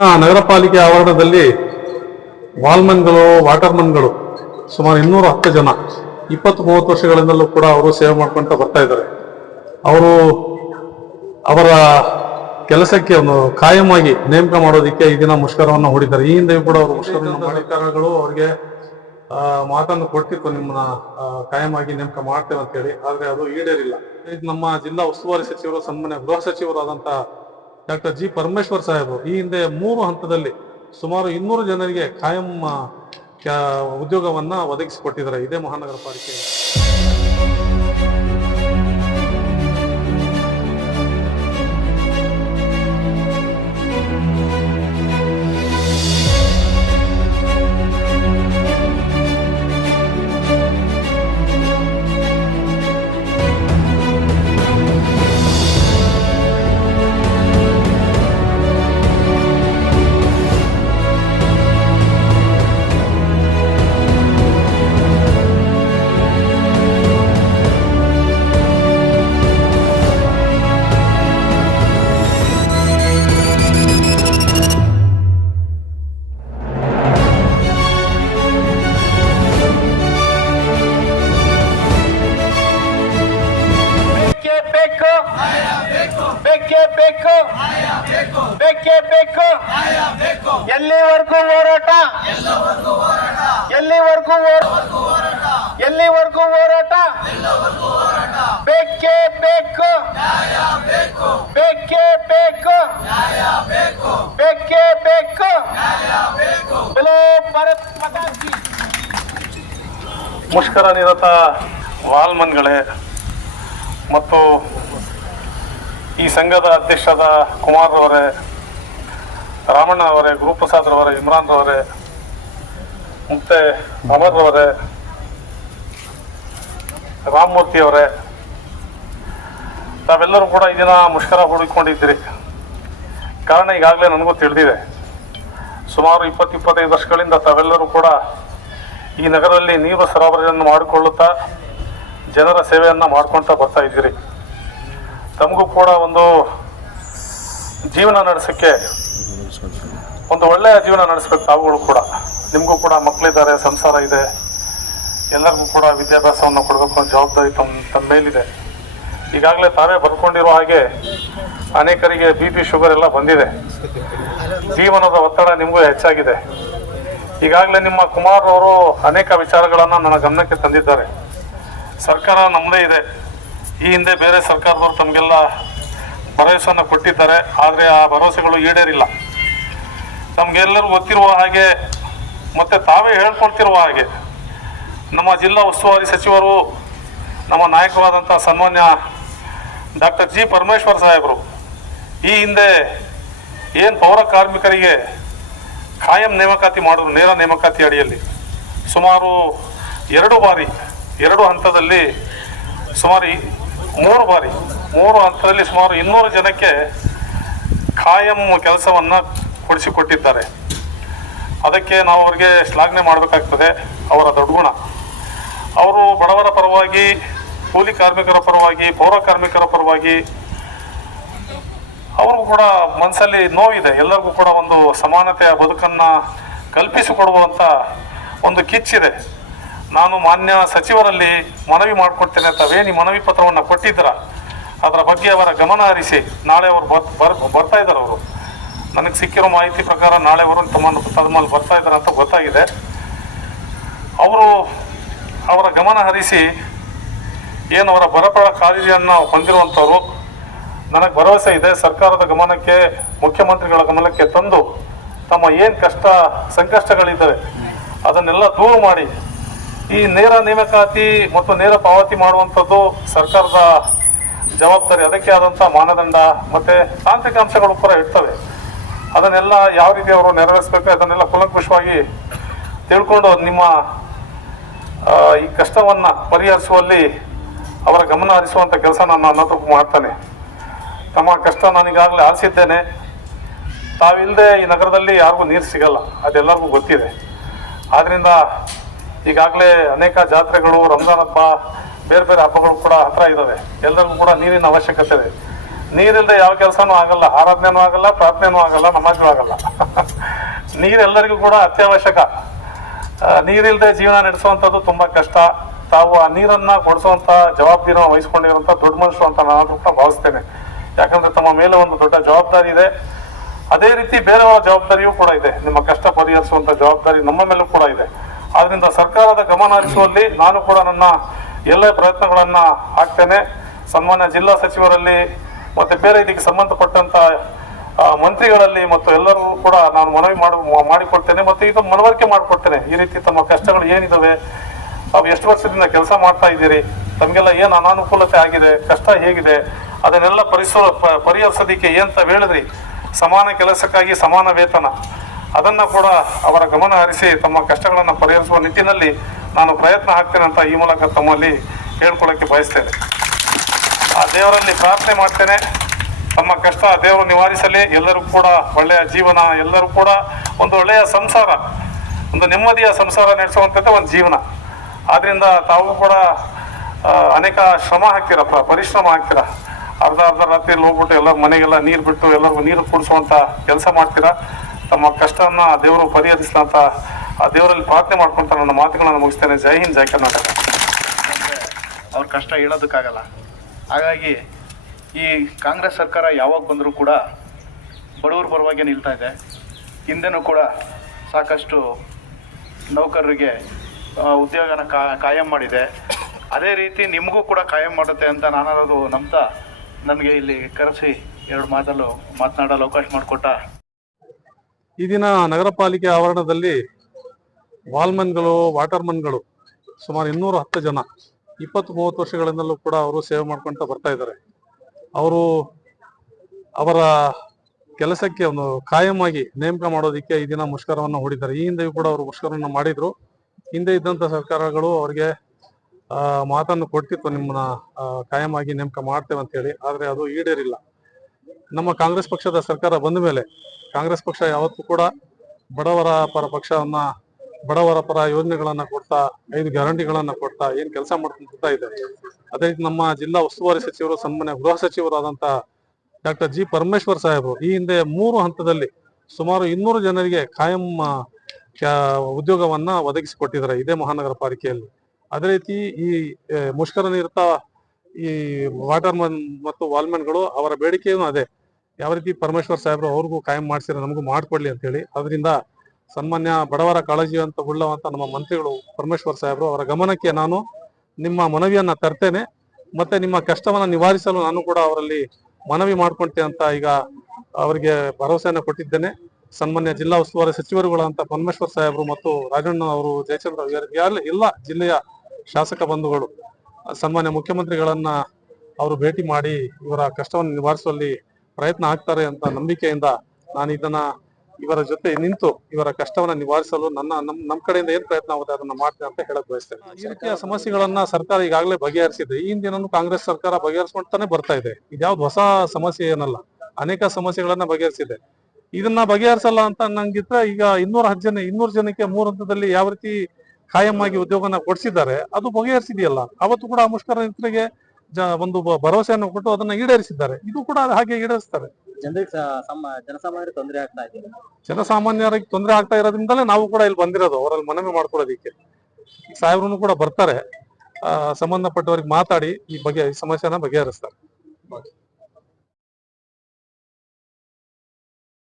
ನಗರ ಪಾಲಿಕೆ ಆವರಣದಲ್ಲಿ ವಾಲ್ಮನ್ಗಳು ವಾಟರ್ಮನ್ಗಳು ಸುಮಾರು ಇನ್ನೂರ ಹತ್ತು ಜನ ಇಪ್ಪತ್ತು ಮೂವತ್ತು ವರ್ಷಗಳಿಂದಲೂ ಕೂಡ ಅವರು ಸೇವೆ ಮಾಡ್ಕೊಂತ ಬರ್ತಾ ಇದ್ದಾರೆ. ಅವರು ಅವರ ಕೆಲಸಕ್ಕೆ ಒಂದು ಕಾಯಮಾಗಿ ನೇಮಕ ಮಾಡೋದಕ್ಕೆ ಈ ದಿನ ಮುಷ್ಕರವನ್ನು ಹೂಡಿದ್ದಾರೆ. ಈ ಹಿಂದೆ ಕೂಡ ಅವರು ಮುಷ್ಕರ ಮಾಡಿಕಾರಗಳು ಅವರಿಗೆ ಮಾತನ್ನು ಕೊಡ್ತಿತ್ತು ನಿಮ್ಮನ್ನ ಕಾಯಂ ಕಾಯಮಾಗಿ ನೇಮಕ ಮಾಡ್ತೇವೆ ಅಂತ ಹೇಳಿ. ಆದ್ರೆ ಅದು ಈಡೇರಿಲ್ಲ. ಇದು ನಮ್ಮ ಜಿಲ್ಲಾ ಉಸ್ತುವಾರಿ ಸಚಿವರು ಸನ್ಮಾನ್ಯ ಗೃಹ ಸಚಿವರಾದಂತಹ ಡಾಕ್ಟರ್ ಜಿ ಪರಮೇಶ್ವರ್ ಸಾಹೇಬರು ಈ ಹಿಂದೆ ಮೂರು ಹಂತದಲ್ಲಿ ಸುಮಾರು ಇನ್ನೂರು ಜನರಿಗೆ ಕಾಯಂ, ಉದ್ಯೋಗವನ್ನು ಒದಗಿಸಿಕೊಟ್ಟಿದ್ದಾರೆ. ಇದೇ ಮಹಾನಗರ ಪಾಲಿಕೆ. ಬೇಕು. ಬೇಕೇ ಬೇಕು. ಬೇಕೇ ಬೇಕು. ಎಲ್ಲಿವರೆಗೂ ಹೋರಾಟ? ಎಲ್ಲಿವರೆಗೂ ಎಲ್ಲಿವರೆಗೂ ಹೋರಾಟ? ಬೇಕೆ. ಬೇಕು. ಬೇಕೇ. ಬೇಕು ಬೇಕೇ ಬೇಕು ಮುಷ್ಕರ ನಿರತ ವಾಲ್ಮನ್ಗಳೇ. ಮತ್ತು ಈ ಸಂಘದ ಅಧ್ಯಕ್ಷರಾದ ಕುಮಾರ್ ಅವರೇ ರಾಮಣ್ಣ ಅವರೇ ಗುರುಪ್ರಸಾದ್ ಇಮ್ರಾನ್ ರವರೇ, ಮತ್ತೆ ಅಮರ್ ರವರೇ, ರಾಮಮೂರ್ತಿ ಅವರೇ, ತಾವೆಲ್ಲರೂ ಕೂಡ ಈ ಮುಷ್ಕರ ಹೂಡಿಕೊಂಡಿದ್ದೀರಿ. ಕಾರಣ ಈಗಾಗಲೇ ನನಗೂ ತಿಳಿದಿದೆ. ಸುಮಾರು ಇಪ್ಪತ್ತು ಇಪ್ಪತ್ತೈದು ವರ್ಷಗಳಿಂದ ತಾವೆಲ್ಲರೂ ಕೂಡ ಈ ನಗರದಲ್ಲಿ ನೀರು ಸರಬರಾಜನ್ನು ಮಾಡಿಕೊಳ್ಳುತ್ತಾ ಜನರ ಸೇವೆಯನ್ನು ಮಾಡ್ಕೊತಾ ಬರ್ತಾ ಇದ್ದೀರಿ. ತಮಗೂ ಕೂಡ ಒಂದು ಜೀವನ ನಡೆಸೋಕ್ಕೆ ಒಂದು ಒಳ್ಳೆಯ ಜೀವನ ನಡೆಸ್ಬೇಕು ತಾವುಗಳು ಕೂಡ. ನಿಮಗೂ ಕೂಡ ಮಕ್ಕಳಿದ್ದಾರೆ, ಸಂಸಾರ ಇದೆ. ಎಲ್ಲರಿಗೂ ಕೂಡ ವಿದ್ಯಾಭ್ಯಾಸವನ್ನು ಕೊಡಬೇಕು ಅನ್ನೋ ಜವಾಬ್ದಾರಿ ತಮ್ಮ ತಮ್ಮ ಮೇಲಿದೆ. ಈಗಾಗಲೇ ತಾವೇ ಬರ್ಕೊಂಡಿರೋ ಹಾಗೆ ಅನೇಕರಿಗೆ ಬಿ ಪಿ ಶುಗರ್ ಎಲ್ಲ ಬಂದಿದೆ. ಜೀವನದ ಒತ್ತಡ ನಿಮಗೂ ಹೆಚ್ಚಾಗಿದೆ. ಈಗಾಗಲೇ ನಿಮ್ಮ ಕುಮಾರ್ ಅವರು ಅನೇಕ ವಿಚಾರಗಳನ್ನು ನನ್ನ ಗಮನಕ್ಕೆ ತಂದಿದ್ದಾರೆ. ಸರ್ಕಾರ ನಮ್ಮದೇ ಇದೆ. ಈ ಹಿಂದೆ ಬೇರೆ ಸರ್ಕಾರದವರು ತಮಗೆಲ್ಲ ಭರವಸೆಯನ್ನು ಕೊಟ್ಟಿದ್ದಾರೆ. ಆದರೆ ಆ ಭರವಸೆಗಳು ಈಡೇರಿಲ್ಲ. ನಮಗೆಲ್ಲರೂ ಗೊತ್ತಿರುವ ಹಾಗೆ, ಮತ್ತೆ ತಾವೇ ಹೇಳ್ಕೊಳ್ತಿರುವ ಹಾಗೆ, ನಮ್ಮ ಜಿಲ್ಲಾ ಉಸ್ತುವಾರಿ ಸಚಿವರು, ನಮ್ಮ ನಾಯಕವಾದಂಥ ಸನ್ಮಾನ್ಯ ಡಾಕ್ಟರ್ ಜಿ ಪರಮೇಶ್ವರ್ ಸಾಹೇಬರು, ಈ ಹಿಂದೆ ಏನು ಪೌರ ಕಾರ್ಮಿಕರಿಗೆ ಕಾಯಂ ನೇಮಕಾತಿ ಮಾಡಿದ್ರು, ನೇರ ನೇಮಕಾತಿ ಅಡಿಯಲ್ಲಿ. ಸುಮಾರು ಎರಡು ಬಾರಿ ಎರಡು ಹಂತದಲ್ಲಿ ಸುಮಾರು ಮೂರು ಬಾರಿ, ಮೂರು ಹಂತದಲ್ಲಿ ಸುಮಾರು ಇನ್ನೂರು ಜನಕ್ಕೆ ಕಾಯಂ ಕೆಲಸವನ್ನು ಕೊಡಿಸಿಕೊಟ್ಟಿದ್ದಾರೆ. ಅದಕ್ಕೆ ನಾವು ಅವರಿಗೆ ಶ್ಲಾಘನೆ ಮಾಡಬೇಕಾಗ್ತದೆ, ಅವರ ದೊಡ್ಡ ಗುಣ. ಅವರು ಬಡವರ ಪರವಾಗಿ, ಕೂಲಿ ಕಾರ್ಮಿಕರ ಪರವಾಗಿ, ಪೌರ ಕಾರ್ಮಿಕರ ಪರವಾಗಿ ಅವ್ರಿಗೂ ಕೂಡ ಮನಸ್ಸಲ್ಲಿ ನೋವಿದೆ. ಎಲ್ಲರಿಗೂ ಕೂಡ ಒಂದು ಸಮಾನತೆಯ ಬದುಕನ್ನು ಕಲ್ಪಿಸಿಕೊಡುವಂಥ ಒಂದು ಕಿಚ್ಚಿದೆ. ನಾನು ಮಾನ್ಯ ಸಚಿವರಲ್ಲಿ ಮನವಿ ಮಾಡಿಕೊಡ್ತೇನೆ ತಾವೇನು ಈ ಮನವಿ ಪತ್ರವನ್ನು ಕೊಟ್ಟಿದ್ದೀರ? ಅದರ ಬಗ್ಗೆ ಅವರ ಗಮನ ಹರಿಸಿ, ನಾಳೆ ಅವರು ಬರ್- ಬರ್, ಬರ್ತಾ ಇದ್ದಾರೆ ಅವರು. ನನಗೆ ಸಿಕ್ಕಿರೋ ಮಾಹಿತಿ ಪ್ರಕಾರ ನಾಳೆ ಅವರು ತಮ್ಮ ತಮ್ಮಲ್ಲಿ ಬರ್ತಾ ಇದ್ದಾರೆ ಅಂತ ಗೊತ್ತಾಗಿದೆ. ಅವರು ಅವರ ಗಮನ ಹರಿಸಿ, ಏನು ಅವರ ಬರಪಡ ಕಾಳಜಿಯನ್ನು ಹೊಂದಿರುವಂಥವ್ರು, ನನಗೆ ಭರವಸೆ ಇದೆ. ಸರ್ಕಾರದ ಗಮನಕ್ಕೆ, ಮುಖ್ಯಮಂತ್ರಿಗಳ ಗಮನಕ್ಕೆ ತಂದು, ತಮ್ಮ ಏನು ಕಷ್ಟ, ಸಂಕಷ್ಟಗಳಿದ್ದಾವೆ, ಅದನ್ನೆಲ್ಲ ದೂರ ಮಾಡಿ ಈ ನೇರ ನೇಮಕಾತಿ ಮತ್ತು ನೇರ ಪಾವತಿ ಮಾಡುವಂಥದ್ದು ಸರ್ಕಾರದ ಜವಾಬ್ದಾರಿ, ಅದಕ್ಕೆ ಆದಂಥ ಮಾನದಂಡ ಮತ್ತು ತಾಂತ್ರಿಕ ಅಂಶಗಳು ಕೂಡ ಇರ್ತವೆ. ಅದನ್ನೆಲ್ಲ ಯಾವ ರೀತಿ ಅವರು ನೆರವೇರಿಸಬೇಕು, ಅದನ್ನೆಲ್ಲ ಕೂಲಂಕುಷವಾಗಿ ತಿಳ್ಕೊಂಡು ನಿಮ್ಮ ಈ ಕಷ್ಟವನ್ನು ಪರಿಹರಿಸುವಲ್ಲಿ ಅವರ ಗಮನ ಹರಿಸುವಂಥ ಕೆಲಸ ನಾನು ಅನ್ನೋದು ಮಾಡ್ತಾನೆ. ತಮ್ಮ ಕಷ್ಟ ನಾನೀಗಾಗಲೇ ಆಲಿಸಿದ್ದೇನೆ ತಾವಿಲ್ಲದೆ ಈ ನಗರದಲ್ಲಿ ಯಾರಿಗೂ ನೀರು ಸಿಗಲ್ಲ. ಅದೆಲ್ಲರಿಗೂ ಗೊತ್ತಿದೆ. ಆದ್ರಿಂದ ಈಗಾಗಲೇ ಅನೇಕ ಜಾತ್ರೆಗಳು, ರಂಜಾನ್ ಹಬ್ಬ, ಬೇರೆ ಬೇರೆ ಹಬ್ಬಗಳು ಕೂಡ ಹತ್ರ ಇದ್ದಾವೆ ಎಲ್ಲರಿಗೂ ಕೂಡ ನೀರಿನ ಅವಶ್ಯಕತೆ ಇದೆ. ನೀರಿಲ್ಲದೆ ಯಾವ ಕೆಲಸನೂ ಆಗಲ್ಲ, ಆರಾಧನೆನೂ ಆಗಲ್ಲ, ಪ್ರಾರ್ಥನೆನೂ ಆಗಲ್ಲ, ನಮಾಜು ಆಗಲ್ಲ. ನೀರೆಲ್ಲರಿಗೂ ಕೂಡ ಅತ್ಯವಶ್ಯಕ. ನೀರಿಲ್ಲದೆ ಜೀವನ ನಡೆಸುವಂಥದ್ದು ತುಂಬಾ ಕಷ್ಟ. ತಾವು ಆ ನೀರನ್ನ ಕೊಡಿಸುವಂಥ ಜವಾಬ್ದಾರಿನ ವಹಿಸ್ಕೊಂಡಿರುವಂಥ ದೊಡ್ಡ ಮನುಷ್ಯರು ಅಂತ ನಾನು ಕೂಡ ಭಾವಿಸ್ತೇನೆ. ಯಾಕಂದ್ರೆ ತಮ್ಮ ಮೇಲೆ ಒಂದು ದೊಡ್ಡ ಜವಾಬ್ದಾರಿ ಇದೆ. ಅದೇ ರೀತಿ ಬೇರೆಯವರ ಜವಾಬ್ದಾರಿಯೂ ಕೂಡ ಇದೆ. ನಿಮ್ಮ ಕಷ್ಟ ಪರಿಹರಿಸುವಂತ ಜವಾಬ್ದಾರಿ ನಮ್ಮ ಮೇಲೂ ಕೂಡ ಇದೆ. ಆದ್ರಿಂದ ಸರ್ಕಾರದ ಗಮನ ಹರಿಸುವಲ್ಲಿ ನಾನು ಕೂಡ ನನ್ನ ಎಲ್ಲ ಪ್ರಯತ್ನಗಳನ್ನ ಹಾಕ್ತೇನೆ. ಸನ್ಮಾನ್ಯ ಜಿಲ್ಲಾ ಸಚಿವರಲ್ಲಿ ಮತ್ತೆ ಬೇರೆ ಇದಕ್ಕೆ ಸಂಬಂಧಪಟ್ಟಂತ ಮಂತ್ರಿಗಳಲ್ಲಿ ಮತ್ತು ಎಲ್ಲರೂ ಕೂಡ ನಾನು ಮನವಿ ಮಾಡು, ಮಾಡಿಕೊಡ್ತೇನೆ ಮತ್ತು ಇದು ಮನವರಿಕೆ ಮಾಡಿಕೊಡ್ತೇನೆ. ಈ ರೀತಿ ತಮ್ಮ ಕಷ್ಟಗಳು ಏನಿದಾವೆ ಅವು ಎಷ್ಟು ವರ್ಷದಿಂದ ಕೆಲಸ ಮಾಡ್ತಾ ಇದ್ದೀರಿ, ತಮಗೆಲ್ಲ ಏನು ಅನಾನುಕೂಲತೆ ಆಗಿದೆ, ಕಷ್ಟ ಹೇಗಿದೆ, ಅದನ್ನೆಲ್ಲ ಪರಿಸರ ಪರಿಹರಿಸೋದಿಕ್ಕೆ ಏನ್ ತಾವ್ ಹೇಳಿದ್ರಿ? ಸಮಾನ ಕೆಲಸಕ್ಕಾಗಿ ಸಮಾನ ವೇತನ. ಅದನ್ನ ಕೂಡ ಅವರ ಗಮನ ಹರಿಸಿ ತಮ್ಮ ಕಷ್ಟಗಳನ್ನು ಪರಿಹರಿಸುವ ನಿಟ್ಟಿನಲ್ಲಿ ನಾನು ಪ್ರಯತ್ನ ಹಾಕ್ತೇನೆ ಅಂತ ಈ ಮೂಲಕ ತಮ್ಮಲ್ಲಿ ಹೇಳ್ಕೊಳ್ಳೋಕೆ ಬಯಸ್ತೇನೆ. ಆ ದೇವರಲ್ಲಿ ಪ್ರಾರ್ಥನೆ ಮಾಡ್ತೇನೆ. ತಮ್ಮ ಕಷ್ಟ ದೇವರು ನಿವಾರಿಸಲಿ. ಎಲ್ಲರೂ ಕೂಡ ಒಳ್ಳೆಯ ಜೀವನ, ಎಲ್ಲರೂ ಕೂಡ ಒಂದು ಒಳ್ಳೆಯ ಸಂಸಾರ, ಒಂದು ನೆಮ್ಮದಿಯ ಸಂಸಾರ ನಡೆಸುವಂಥದ್ದು ಒಂದು ಜೀವನ. ಆದ್ದರಿಂದ ತಾವು ಕೂಡ ಅನೇಕ ಶ್ರಮ ಹಾಕ್ತೀರ ಪರಿಶ್ರಮ ಹಾಕ್ತೀರ. ಅರ್ಧ ಅರ್ಧ ರಾತ್ರಿಯಲ್ಲಿ ಹೋಗ್ಬಿಟ್ಟು ಎಲ್ಲರ ಮನೆಗೆಲ್ಲ ನೀರು ಬಿಟ್ಟು ಎಲ್ಲರಿಗೂ ನೀರು ಕುಡಿಸುವಂತ ಕೆಲಸ ಮಾಡ್ತೀರಾ. ತಮ್ಮ ಕಷ್ಟವನ್ನ ದೇವರು ಪರಿಹರಿಸಲಂತ ಆ ದೇವರಲ್ಲಿ ಪ್ರಾರ್ಥನೆ ಮಾಡ್ಕೊಂತ ನನ್ನ ಮಾತುಗಳನ್ನು ಮುಗಿಸ್ತೇನೆ. ಜೈ ಹಿಂದ್, ಜೈ ಕರ್ನಾಟಕ. ಅವ್ರ ಕಷ್ಟ ಹೇಳೋದಕ್ಕಾಗಲ್ಲ. ಹಾಗಾಗಿ ಈ ಕಾಂಗ್ರೆಸ್ ಸರ್ಕಾರ ಯಾವಾಗ ಬಂದರೂ ಕೂಡ ಬಡವ್ರ ಪರವಾಗಿ ನಿಲ್ತಾ ಇದೆ. ಹಿಂದೆನೂ ಕೂಡ ಸಾಕಷ್ಟು ನೌಕರರಿಗೆ ಉದ್ಯೋಗನ ಕಾಯಂ ಮಾಡಿದೆ. ಅದೇ ರೀತಿ ನಿಮಗೂ ಕೂಡ ಕಾಯಂ ಮಾಡುತ್ತೆ ಅಂತ ನಾನಾದರೂ ನಂಬ್ತಾ ನನಗೆ ಇಲ್ಲಿ ಕರೆಸಿ ಎರಡು ಮಾತಲ್ಲೂ ಮಾತನಾಡಲು ಅವಕಾಶ ಮಾಡಿಕೊಟ್ಟ ಈ ದಿನ ನಗರ ಪಾಲಿಕೆ ಆವರಣದಲ್ಲಿ ವಾಲ್ಮನ್ಗಳು, ವಾಟರ್ಮನ್ಗಳು ಸುಮಾರು ಇನ್ನೂರ ಹತ್ತು ಜನ, ಇಪ್ಪತ್ತು ಮೂವತ್ತು ವರ್ಷಗಳಿಂದಲೂ ಕೂಡ ಅವರು ಸೇವೆ ಮಾಡ್ಕೊಂತ ಬರ್ತಾ ಇದ್ದಾರೆ. ಅವರು ಅವರ ಕೆಲಸಕ್ಕೆ ಒಂದು ಕಾಯಂ ಆಗಿ ನೇಮಕ ಮಾಡೋದಕ್ಕೆ ಈ ದಿನ ಮುಷ್ಕರವನ್ನು ಹೂಡಿದ್ದಾರೆ. ಈ ಹಿಂದೆಯೂ ಕೂಡ ಅವರು ಮುಷ್ಕರವನ್ನು ಮಾಡಿದ್ರು. ಹಿಂದೆ ಇದ್ದಂತ ಸರ್ಕಾರಗಳು ಅವರಿಗೆ ಮಾತನ್ನು ಕೊಡ್ತಿತ್ತು ನಿಮ್ಮನ್ನ ಕಾಯಮಾಗಿ ಆಗಿ ನೇಮಕ ಮಾಡ್ತೇವೆ ಅಂತ ಹೇಳಿ. ಆದ್ರೆ ಅದು ಈಡೇರಿಲ್ಲ. ನಮ್ಮ ಕಾಂಗ್ರೆಸ್ ಪಕ್ಷದ ಸರ್ಕಾರ ಬಂದ ಮೇಲೆ ಕಾಂಗ್ರೆಸ್ ಪಕ್ಷ ಯಾವತ್ತೂ ಕೂಡ ಬಡವರ ಪರ ಪಕ್ಷವನ್ನ, ಬಡವರ ಪರ ಯೋಜನೆಗಳನ್ನ ಕೊಡ್ತಾ, ಐದು ಗ್ಯಾರಂಟಿಗಳನ್ನ ಕೊಡ್ತಾ ಏನ್ ಕೆಲಸ ಬರ್ತಾ ಇದೆ. ಅದೇ ರೀತಿ ನಮ್ಮ ಜಿಲ್ಲಾ ಉಸ್ತುವಾರಿ ಸಚಿವರು, ಸನ್ಮಾನ್ಯ ಗೃಹ ಸಚಿವರಾದಂತಹ ಡಾಕ್ಟರ್ ಜಿ ಪರಮೇಶ್ವರ್ ಸಾಹೇಬರು ಈ ಹಿಂದೆ ಮೂರು ಹಂತದಲ್ಲಿ ಸುಮಾರು ಇನ್ನೂರು ಜನರಿಗೆ ಕಾಯಂ ಉದ್ಯೋಗವನ್ನ ಒದಗಿಸಿಕೊಟ್ಟಿದ್ದಾರೆ ಇದೇ ಮಹಾನಗರ ಪಾಲಿಕೆಯಲ್ಲಿ. ಅದೇ ರೀತಿ ಈ ಮುಷ್ಕರ ನಿರತ ಈ ವಾಟರ್ಮನ್ ಮತ್ತು ವಾಲ್ಮನ್ಗಳು ಅವರ ಬೇಡಿಕೆಯೂ ಅದೇ. ಯಾವ ರೀತಿ ಪರಮೇಶ್ವರ್ ಸಾಹೇಬ್ರು ಅವ್ರಿಗೂ ಕಾಯಂ ಮಾಡ್ಸಿರೋ ನಮಗೂ ಮಾಡಿಕೊಡ್ಲಿ ಅಂತ ಹೇಳಿ. ಅದರಿಂದ ಸನ್ಮಾನ್ಯ ಬಡವರ ಕಾಳಜಿ ಅಂತ ಉಳ್ಳವಂತ ನಮ್ಮ ಮಂತ್ರಿಗಳು ಪರಮೇಶ್ವರ್ ಸಾಹೇಬ್ರು ಅವರ ಗಮನಕ್ಕೆ ನಾನು ನಿಮ್ಮ ಮನವಿಯನ್ನ ತರ್ತೇನೆ. ಮತ್ತೆ ನಿಮ್ಮ ಕಷ್ಟವನ್ನ ನಿವಾರಿಸಲು ನಾನು ಕೂಡ ಅವರಲ್ಲಿ ಮನವಿ ಮಾಡ್ಕೊಂತೆ ಅಂತ ಈಗ ಅವರಿಗೆ ಭರವಸೆಯನ್ನು ಕೊಟ್ಟಿದ್ದೇನೆ. ಸನ್ಮಾನ್ಯ ಜಿಲ್ಲಾ ಉಸ್ತುವಾರಿ ಸಚಿವರುಗಳಂತ ಪರಮೇಶ್ವರ್ ಸಾಹೇಬ್ರು ಮತ್ತು ರಾಜಣ್ಣ ಅವರು ಜಯಚಂದ್ರ ಎಲ್ಲ ಜಿಲ್ಲೆಯ ಶಾಸಕ ಬಂಧುಗಳು. ಸನ್ಮಾನ್ಯ ಮುಖ್ಯಮಂತ್ರಿಗಳನ್ನ ಅವರು ಭೇಟಿ ಮಾಡಿ ಇವರ ಕಷ್ಟವನ್ನು ನಿವಾರಿಸುವಲ್ಲಿ ಪ್ರಯತ್ನ ಆಗ್ತಾರೆ ಅಂತ ನಂಬಿಕೆಯಿಂದ ನಾನು ಇದನ್ನ ಇವರ ಜೊತೆ ನಿಂತು ಇವರ ಕಷ್ಟವನ್ನ ನಿವಾರಿಸಲು ನನ್ನ, ನಮ್ ನಮ್ ಕಡೆಯಿಂದ ಏನ್ ಪ್ರಯತ್ನ ಆಗುತ್ತೆ ಅದನ್ನ ಮಾಡ್ತೇನೆ ಅಂತ ಹೇಳಕ್ ಬಯಸ್ತೇನೆ. ಈ ರೀತಿಯ ಸಮಸ್ಯೆಗಳನ್ನ ಸರ್ಕಾರ ಈಗಾಗಲೇ ಬಗೆಹರಿಸಿದೆ. ಈ ಹಿಂದಿನೂ ಕಾಂಗ್ರೆಸ್ ಸರ್ಕಾರ ಬಗೆಹರಿಸ್ಕೊಂಡ್ತಾನೆ ಬರ್ತಾ ಇದೆ. ಇದ್ಯಾವ್ದು ಹೊಸ ಸಮಸ್ಯೆ ಏನಲ್ಲ, ಅನೇಕ ಸಮಸ್ಯೆಗಳನ್ನ ಬಗೆಹರಿಸಿದೆ. ಇದನ್ನ ಬಗೆಹರಿಸಲ್ಲ ಅಂತ ನಂಗಿದ್ರೆ ಈಗ ಇನ್ನೂರ ಹತ್ತು ಜನ, ಇನ್ನೂರು ಜನಕ್ಕೆ ಮೂರು ಹಂತದಲ್ಲಿ ಯಾವ ರೀತಿ ಆಗಿ ಉದ್ಯೋಗನ ಕೊಡಿಸಿದ್ದಾರೆ ಅದು ಬಗೆಹರಿಸಿದೆಯಲ್ಲ. ಅವತ್ತು ಕೂಡ ಆ ಮುಷ್ಕರ ರೈತರಿಗೆ ಒಂದು ಭರವಸೆಯನ್ನು ಕೊಟ್ಟು ಅದನ್ನ ಈಡೇರಿಸಿದ್ದಾರೆ. ಇದು ಕೂಡ ಹಾಗೆ ಈಡೇರಿಸ್ತಾರೆ. ಜನಸಾಮಾನ್ಯರಿಗೆ ತೊಂದರೆ ಆಗ್ತಾ ಇದೆ. ಜನಸಾಮಾನ್ಯರಿಗೆ ತೊಂದರೆ ಆಗ್ತಾ ಇರೋದ್ರಿಂದಲೇ ನಾವು ಕೂಡ ಇಲ್ಲಿ ಬಂದಿರೋದು ಅವರಲ್ಲಿ ಮನವಿ ಮಾಡ್ಕೊಳ್ಳೋದಿಕ್ಕೆ. ಸಾಹೇಬ್ರು ಕೂಡ ಬರ್ತಾರೆ. ಸಂಬಂಧಪಟ್ಟವರಿಗೆ ಮಾತಾಡಿ ಈ ಬಗ್ಗೆ ಈ ಸಮಸ್ಯೆನ ಬಗೆಹರಿಸ್ತಾರೆ.